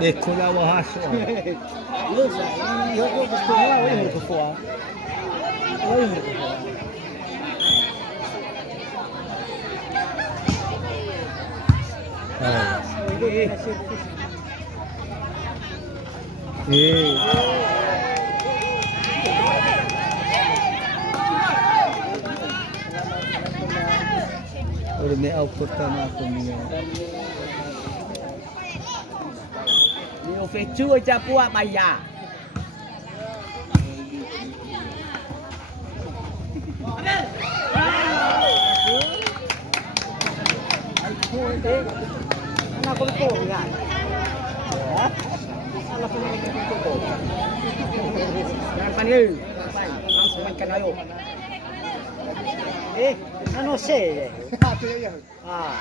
देखो ना वहाँ से और मैं pertama aku ni. Nhiều phê chua cha pua bay à. Anak ko ko ya. Ha? Anak ko ko. Jangan panggil. Langsung makan ayo. Ano siya? Ah.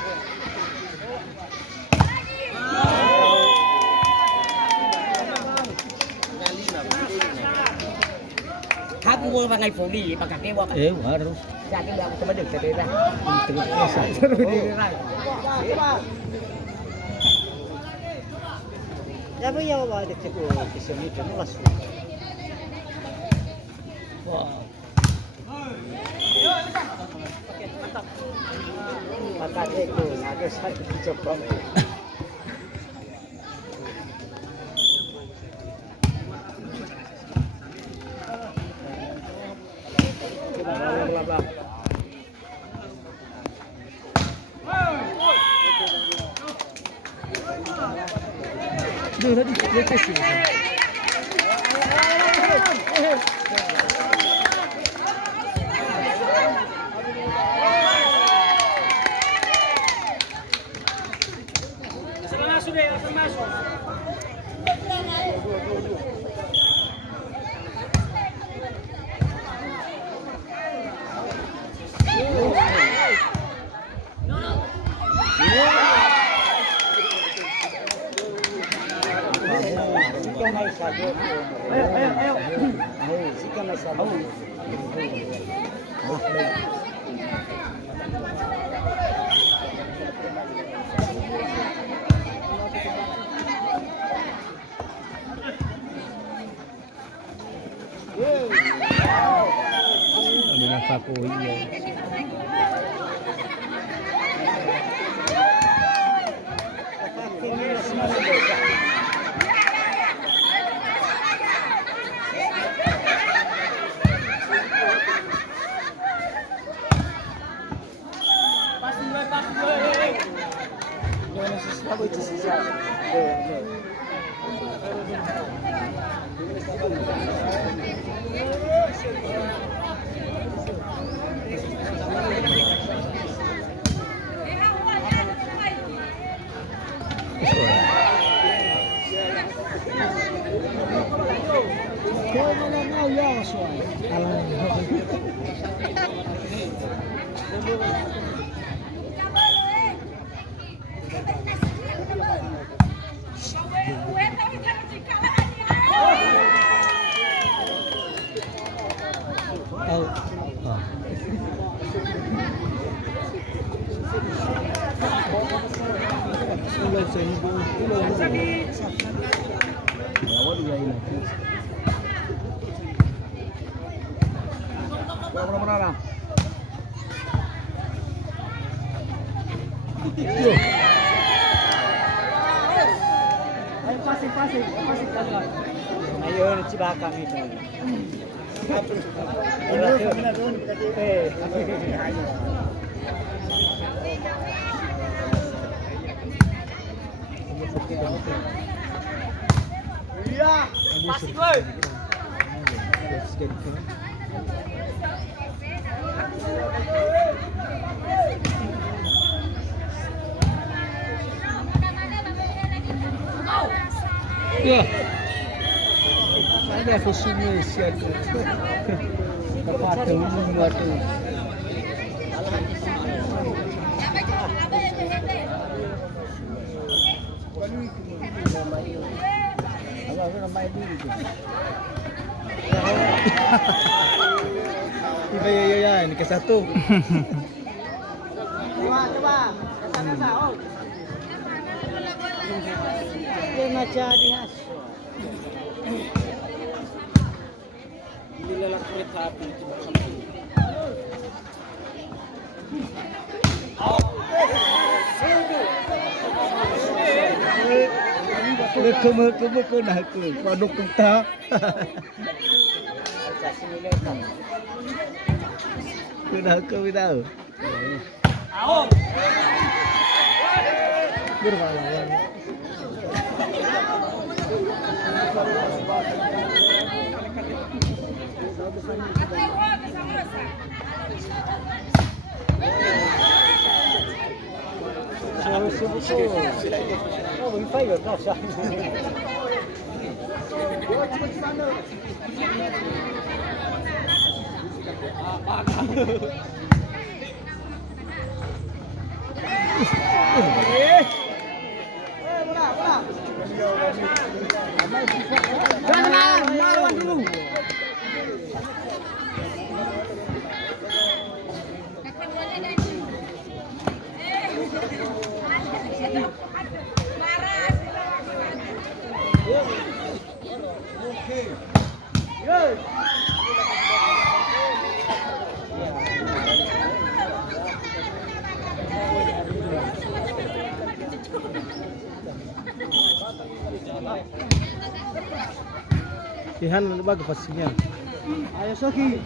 Aku mau pakai foli, pakai kewa. Harus. Jadi aku cuma dekat dia. Jadi ya bawa dekat ke sini tu nulas. Wah. Pakai itu, ada satu coba. Tadi dia kasih. Aku iya. Ayo cibakang itu. Iya, pasti gue. Ya. Ada fosilnya siapa? Kapatnya buat tu. Agak ramai dulu. Tiba ya ini ke satu. Coba. Kasa-kasa. Oh. Dia ngaca di has. Nilalak kulit api. Kemur ke nak ke. Produk kita. Sudah ke tahu. Berbalan. Oh, wifi ya, kau sah. Lawan dulu. Ihan bagus pastinya. Ayo Soki.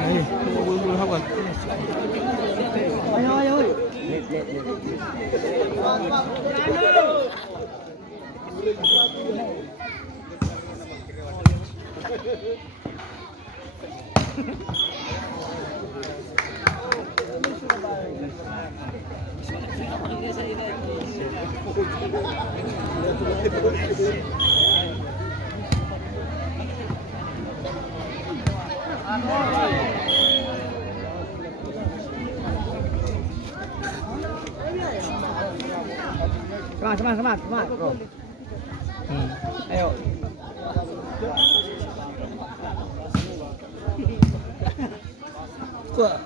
Ayo, bulu hawan. Ayo. Semangat, bro. Ayo. Kuat.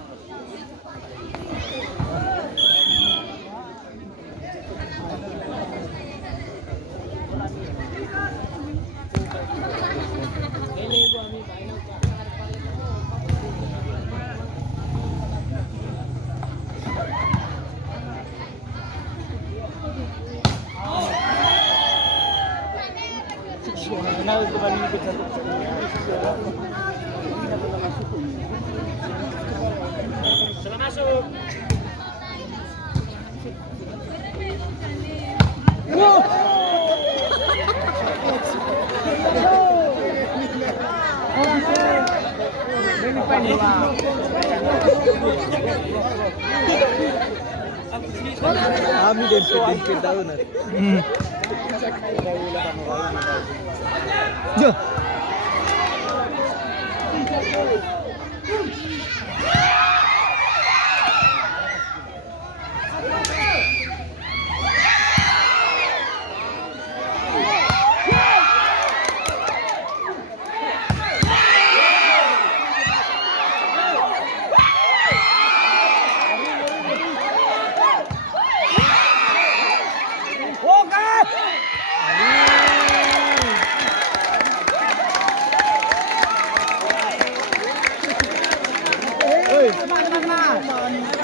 Kami dempet daun. Jo. Teman-teman.